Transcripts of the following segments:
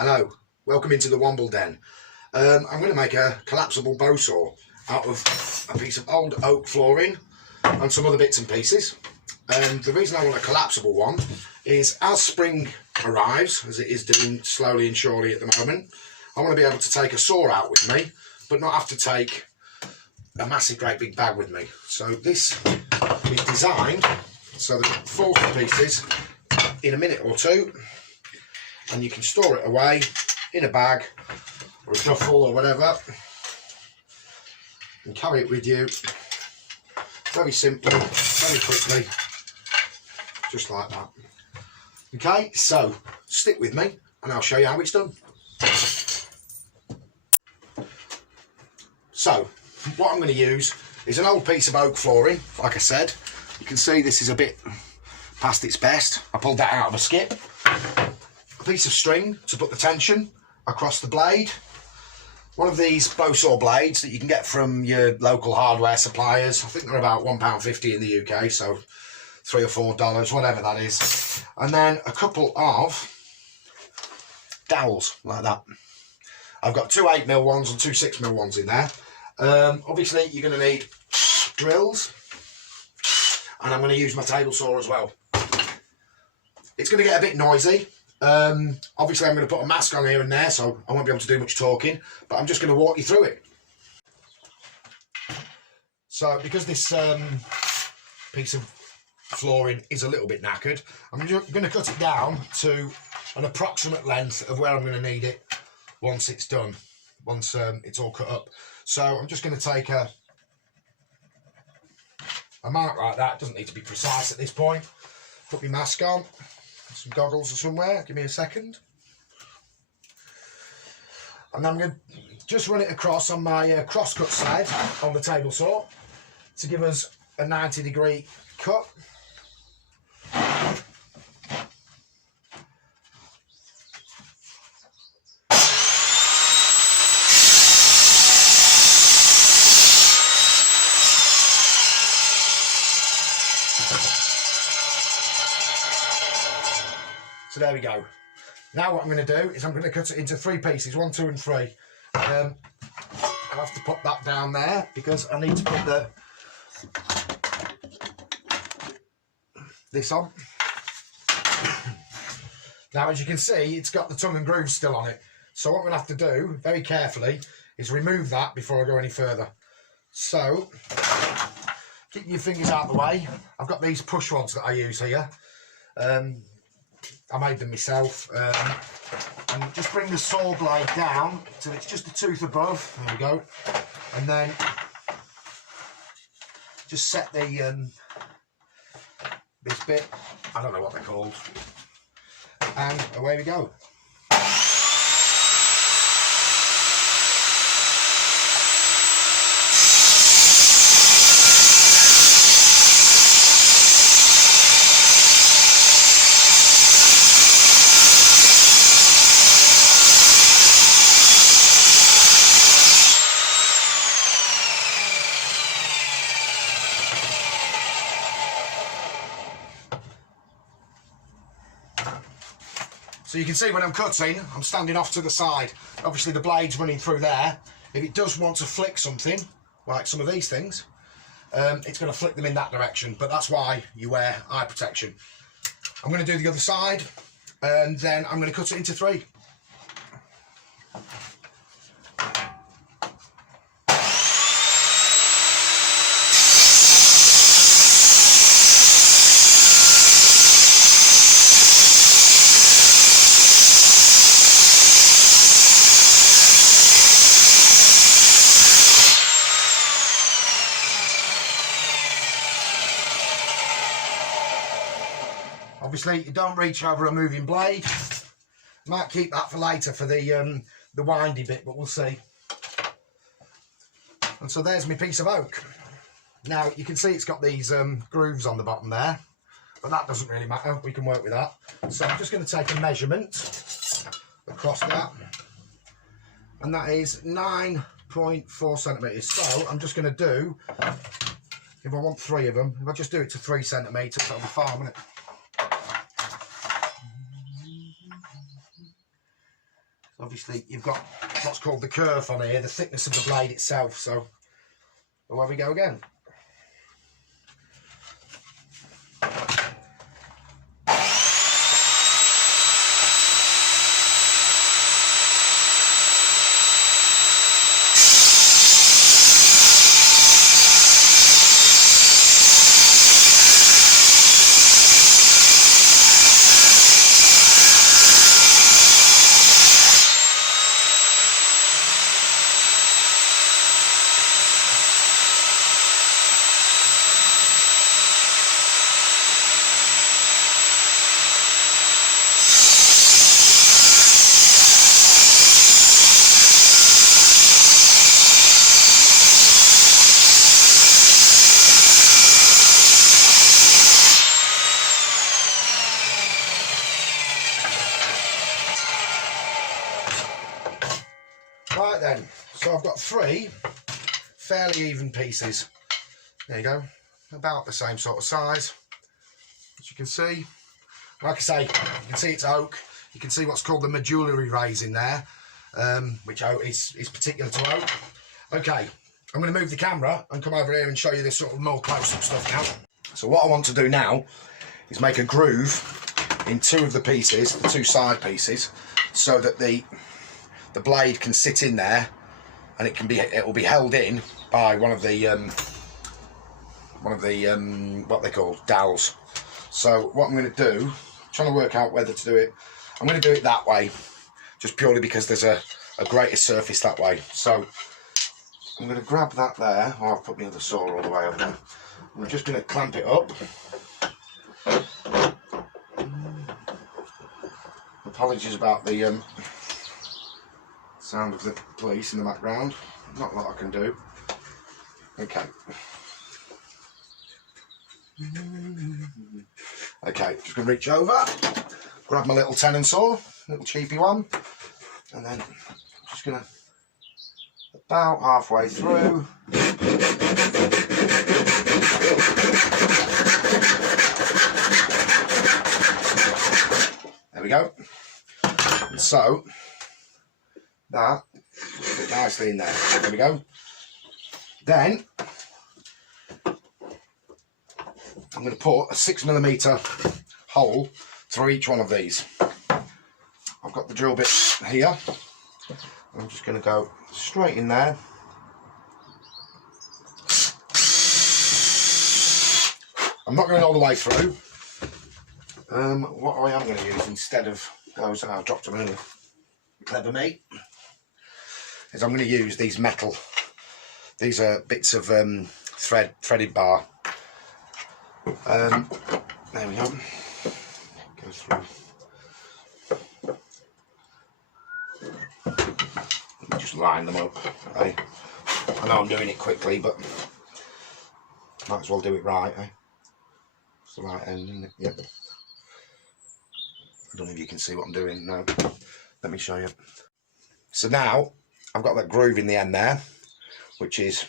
Hello, welcome into the Womble den. I'm going to make a collapsible bow saw out of a piece of old oak flooring and some other bits and pieces. The reason I want a collapsible one is as spring arrives, as it is doing slowly and surely at the moment, I want to be able to take a saw out with me, but not have to take a massive great big bag with me. So this is designed so that it falls to pieces in a minute or two, and you can store it away in a bag or a duffel or whatever and carry it with you very simply, very quickly, just like that. Okay, so stick with me and I'll show you how it's done. So what I'm going to use is an old piece of oak flooring. Like I said, you can see this is a bit past its best. I pulled that out of a skip. A piece of string to put the tension across the blade. One of these bow saw blades that you can get from your local hardware suppliers. I think they're about £1.50 in the UK, so $3 or $4, whatever that is. And then a couple of dowels like that. I've got two 8mm ones and two 6mm ones in there. Obviously you're going to need drills, and I'm going to use my table saw as well. It's going to get a bit noisy. Obviously I'm going to put a mask on here and there, so I won't be able to do much talking, but I'm just going to walk you through it. So because this piece of flooring is a little bit knackered, I'm going to cut it down to an approximate length of where I'm going to need it once it's done, once it's all cut up. So I'm just going to take a mark like that. It doesn't need to be precise at this point. Put my mask on, some goggles or somewhere, give me a second. And then I'm going to just run it across on my cross-cut side on the table saw to give us a 90-degree cut. So there we go. Now what I'm going to do is I'm going to cut it into 3 pieces, 1, 2 and 3. I'll have to put that down there because I need to put this on. Now as you can see, it's got the tongue and groove still on it. So what I'm going to have to do, very carefully, is remove that before I go any further. So, keep your fingers out of the way. I've got these push rods that I use here. I made them myself, and just bring the saw blade down till it's just a tooth above. There we go. And then just set the this bit, I don't know what they're called, and away we go. So you can see when I'm cutting, I'm standing off to the side. Obviously the blade's running through there. If it does want to flick something, like some of these things, it's going to flick them in that direction, but that's why you wear eye protection. I'm going to do the other side, and then I'm going to cut it into 3. Obviously, you don't reach over a moving blade. Might keep that for later for the windy bit, but we'll see. And so there's my piece of oak. Now you can see it's got these grooves on the bottom there, but that doesn't really matter. We can work with that. So I'm just going to take a measurement across that, and that is 9.4 centimetres. So I'm just going to do, if I want 3 of them, if I just do it to 3 centimetres, that'll be fine, won't it? obviously you've got what's called the kerf on here, the thickness of the blade itself. So away we go again. Right then, so I've got 3 fairly even pieces. There you go, about the same sort of size, as you can see. Like I say, you can see it's oak. You can see what's called the medullary rays in there, which is particular to oak. Okay, I'm going to move the camera and come over here and show you this sort of more close-up stuff now. So what I want to do now is make a groove in 2 of the pieces, the 2 side pieces, so that the blade can sit in there, and it will be held in by one of the what they call dowels. So what I'm going to do, I'm trying to work out whether to do it. I'm going to do it that way, just purely because there's a greater surface that way. So I'm going to grab that there. Oh, I've put my other saw all the way over there. I'm just going to clamp it up. Apologies about the sound of the police in the background. Not a lot I can do. Okay. Okay, just going to reach over, grab my little tenon saw, little cheapy one, and then just going to about halfway through. There we go. And so that will fit nicely in there. There we go. Then I'm going to put a 6mm hole through each one of these. I've got the drill bit here. I'm just going to go straight in there. I'm not going all the way through. What I am going to use instead of those, I dropped them earlier, clever me, is I'm going to use these metal. These are bits of threaded bar. There we go. Go through. Let me just line them up. I know I'm doing it quickly, but might as well do it right. It's the right end, isn't it? Yep. I don't know if you can see what I'm doing. No. Let me show you. So now I've got that groove in the end there, which is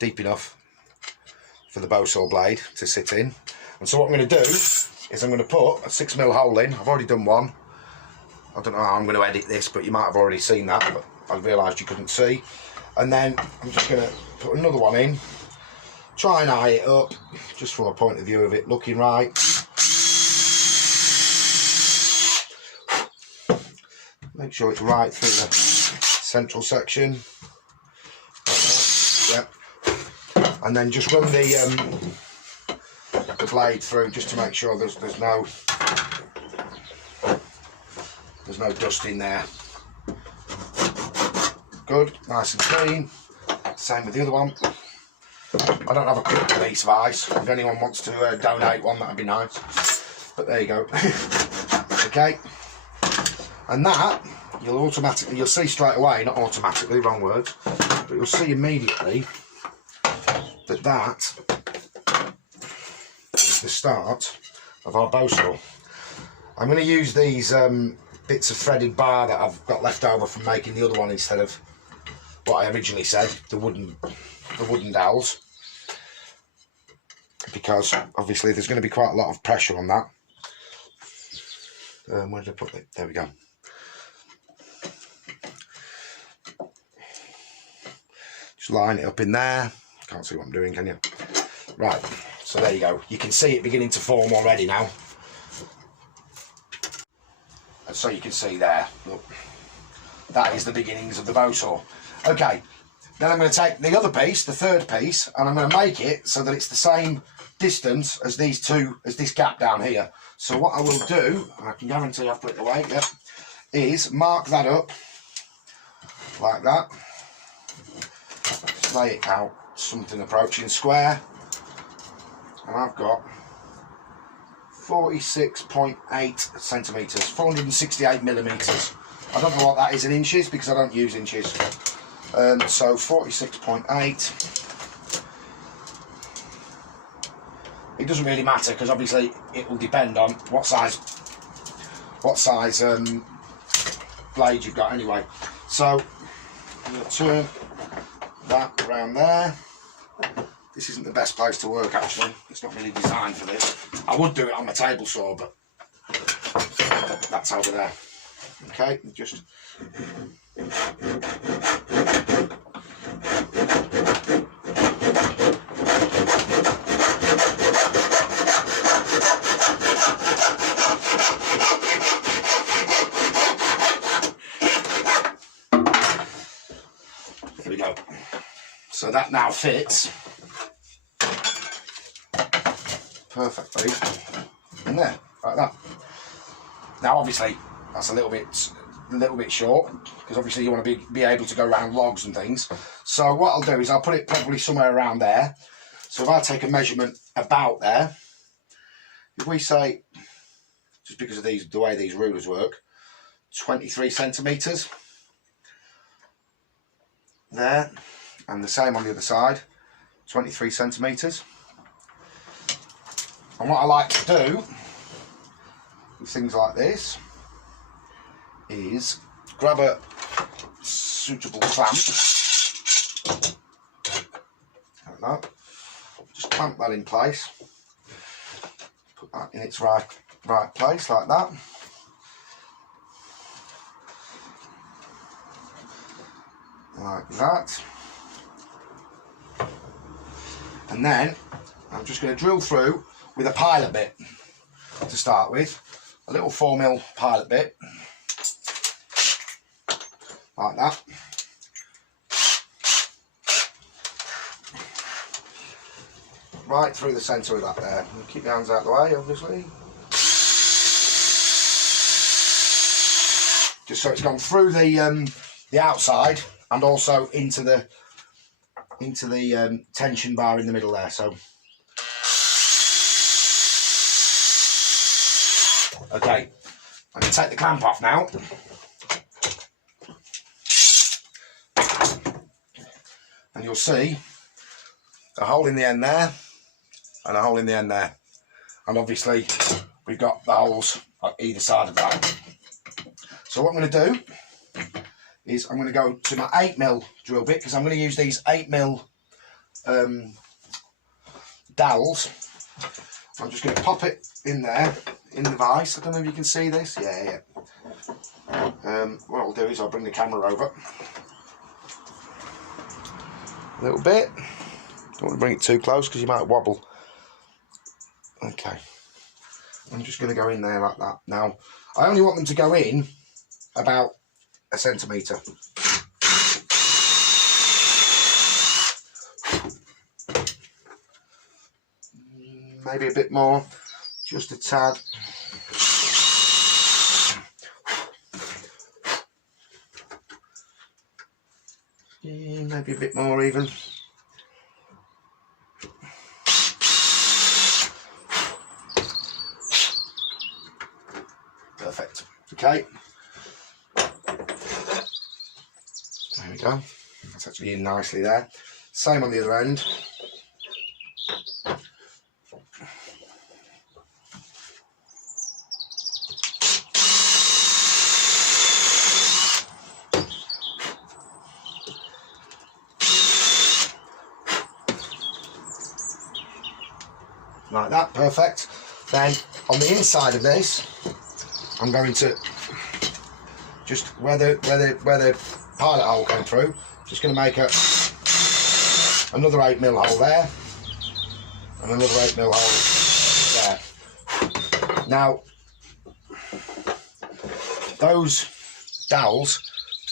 deep enough for the bowsaw blade to sit in. And so what I'm going to do is I'm going to put a 6mm hole in. I've already done one. I don't know how I'm going to edit this, but you might have already seen that, but I realised you couldn't see. And then I'm just going to put another one in, try and eye it up, just from a point of view of it looking right. Make sure it's right through the central section. Like that. Yep. And then just run the blade through just to make sure there's no dust in there. Good, nice and clean. Same with the other one. I don't have a quick release of ice. If anyone wants to donate one, that'd be nice. But there you go. Okay. And that you'll see straight away, not automatically, wrong words, but you'll see immediately that is the start of our bowsaw. I'm going to use these bits of threaded bar that I've got left over from making the other one instead of what I originally said, the wooden dowels, because obviously there's going to be quite a lot of pressure on that. Where did I put it? There we go. Just line it up in there. Can't see what I'm doing, can you? Right, so there you go. You can see it beginning to form already now. And so you can see there, look, that is the beginnings of the bow saw. Okay, then I'm going to take the other piece, the third piece, and I'm going to make it so that it's the same distance as these two, as this gap down here. So what I will do, and I can guarantee I've put it away, yep, is mark that up like that. Just lay it out something approaching square, and I've got 46.8 centimetres, 468 millimetres. I don't know what that is in inches because I don't use inches. So 46.8. It doesn't really matter because obviously it will depend on what size blade you've got anyway. So I'm going to turn that around there. This isn't the best place to work actually. It's not really designed for this. I would do it on my table saw, but that's over there. Okay, just there we go. So that now fits perfectly in there, like that. Now obviously that's a little bit short because obviously you want to be able to go around logs and things. So what I'll do is I'll put it probably somewhere around there. So if I take a measurement about there, if we say, just because of the way these rulers work, 23 centimetres there, and the same on the other side, 23 centimetres. And what I like to do with things like this is grab a suitable clamp, like that. Just clamp that in place, put that in its right place like that. Like that. And then I'm just going to drill through with a pilot bit to start with, a little 4mm pilot bit, like that. Right through the centre of that there. Keep your hands out of the way, obviously. Just so it's gone through the outside and also into the tension bar in the middle there. So okay, I'm going to take the clamp off now. And you'll see a hole in the end there and a hole in the end there. And obviously we've got the holes on either side of that. So what I'm going to do is I'm going to go to my 8mm drill bit because I'm going to use these 8mm dowels. I'm just going to pop it in there, in the vise. I don't know if you can see this. Yeah. What I'll do is I'll bring the camera over a little bit. Don't want to bring it too close because you might wobble. Okay. I'm just going to go in there like that. Now, I only want them to go in about a centimetre. Maybe a bit more, just a tad. Yeah, maybe a bit more even. Perfect. Okay. There we go. That's actually in nicely there. Same on the other end. Like that, perfect. Then on the inside of this, I'm going to just where the pilot hole came through, just going to make a another 8mm hole there, and another 8mm hole there. Now, those dowels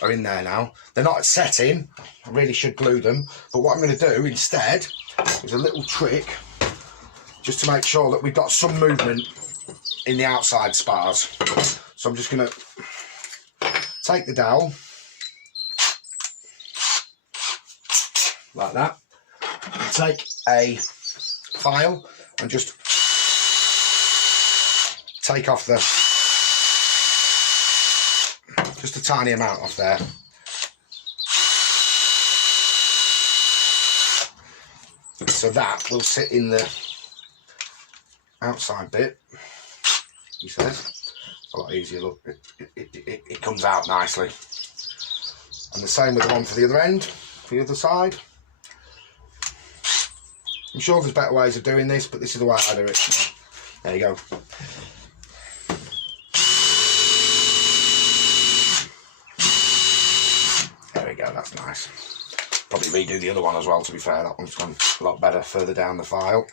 are in there now. They're not set in. I really should glue them. But what I'm going to do instead is a little trick just to make sure that we've got some movement in the outside spars. So I'm just going to take the dowel like that, and take a file and just take off just a tiny amount off there. So that will sit in the outside bit, he says. A lot easier, look, it comes out nicely. And the same with the one for the other end, for the other side. I'm sure there's better ways of doing this, but this is the way I do it. There you go. There we go, that's nice. Probably redo the other one as well, to be fair. That one's gone a lot better further down the file.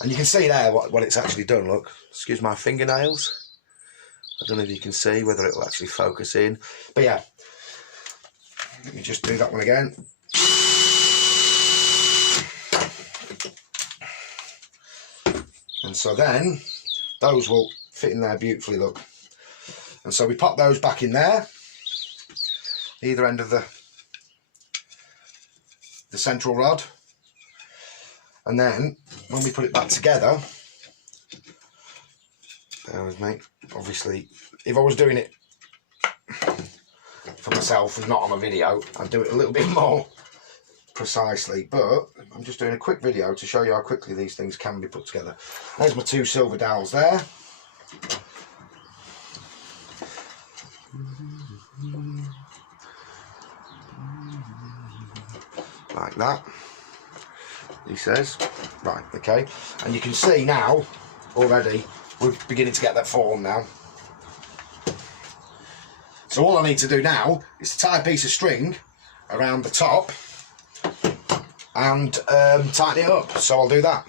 And you can see there what it's actually done, look. Excuse my fingernails. I don't know if you can see whether it'll actually focus in. But yeah, let me just do that one again. And so then, those will fit in there beautifully, look. And so we pop those back in there, either end of the central rod. And then, when we put it back together, bear with me, obviously, if I was doing it for myself and not on a video, I'd do it a little bit more precisely, but I'm just doing a quick video to show you how quickly these things can be put together. There's my two silver dowels there. Like that, he says. Right, okay. And you can see now, already, we're beginning to get that form now. So all I need to do now is to tie a piece of string around the top and tighten it up. So I'll do that.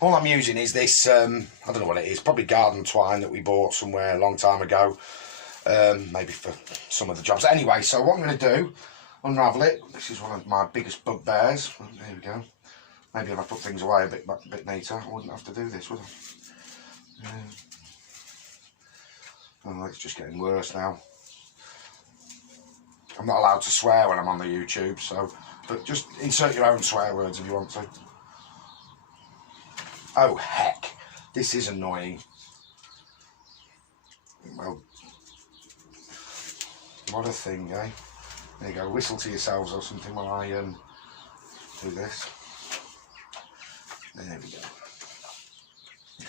All I'm using is this, I don't know what it is, probably garden twine that we bought somewhere a long time ago. Maybe for some of the jobs. Anyway, so what I'm going to do, unravel it. This is one of my biggest bugbears. There we go. Maybe if I put things away a bit neater, I wouldn't have to do this, would I? Oh, it's just getting worse now. I'm not allowed to swear when I'm on the YouTube, so, but just insert your own swear words if you want to. Oh heck, this is annoying. Well, what a thing, eh? There you go, whistle to yourselves or something while I do this. There we go.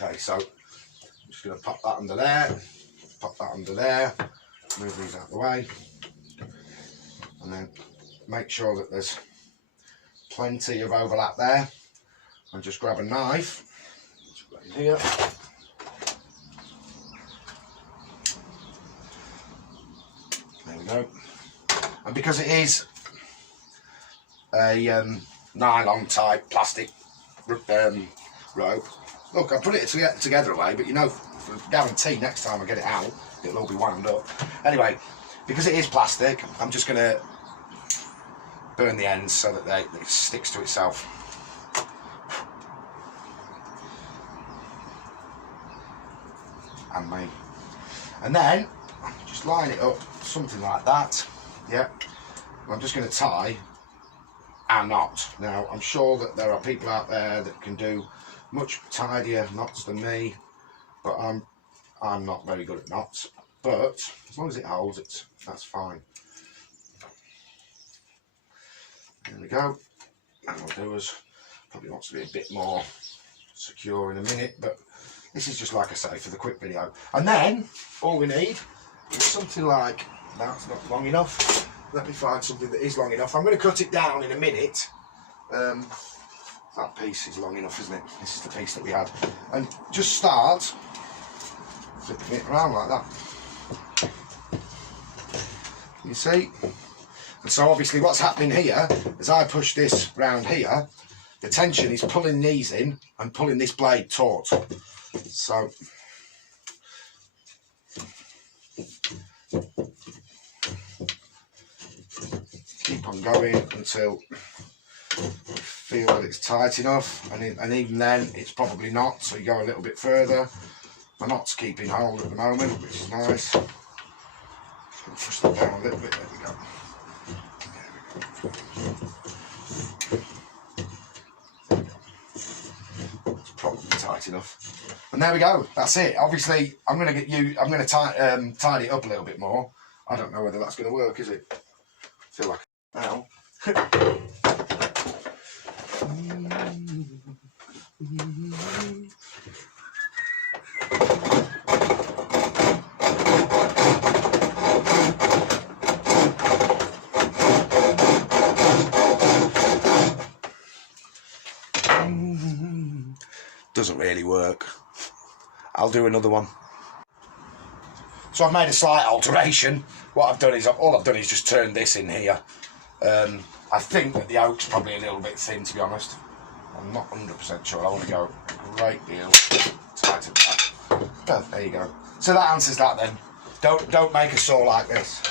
Okay, so I'm just going to pop that under there, pop that under there, move these out of the way, and then make sure that there's plenty of overlap there, and just grab a knife, just put it here. There we go. And because it is a nylon type plastic rope, look, I put it together away, but you know, for guarantee next time I get it out, it'll all be wound up. Anyway, because it is plastic, I'm just going to burn the ends so that it sticks to itself. And me. And then, just line it up, something like that. Yeah. I'm just going to tie a knot. Now, I'm sure that there are people out there that can do much tidier knots than me, but I'm not very good at knots. But as long as it holds, that's fine. There we go. And I'll do is probably wants to be a bit more secure in a minute, but this is just like I say for the quick video. And then all we need is something like that's not long enough. Let me find something that is long enough. I'm going to cut it down in a minute. That piece is long enough, isn't it? This is the piece that we had. And just start flipping it around like that. You see? And so obviously what's happening here, as I push this round here, the tension is pulling these in and pulling this blade taut. So keep on going until you feel that it's tight enough, and even then it's probably not, so you go a little bit further. My knot's keeping hold at the moment, which is nice. Push that down a little bit, there we go. It's probably tight enough. And there we go, that's it. Obviously, I'm going to tidy it up a little bit more. I don't know whether that's going to work, is it? I feel like now. Doesn't really work. I'll do another one. So I've made a slight alteration. What I've done is, all I've done is just turned this in here. I think that the oak's probably a little bit thin, to be honest. I'm not 100% sure. I want to go a great deal tighter than that. But there you go. So that answers that then. Don't make a saw like this.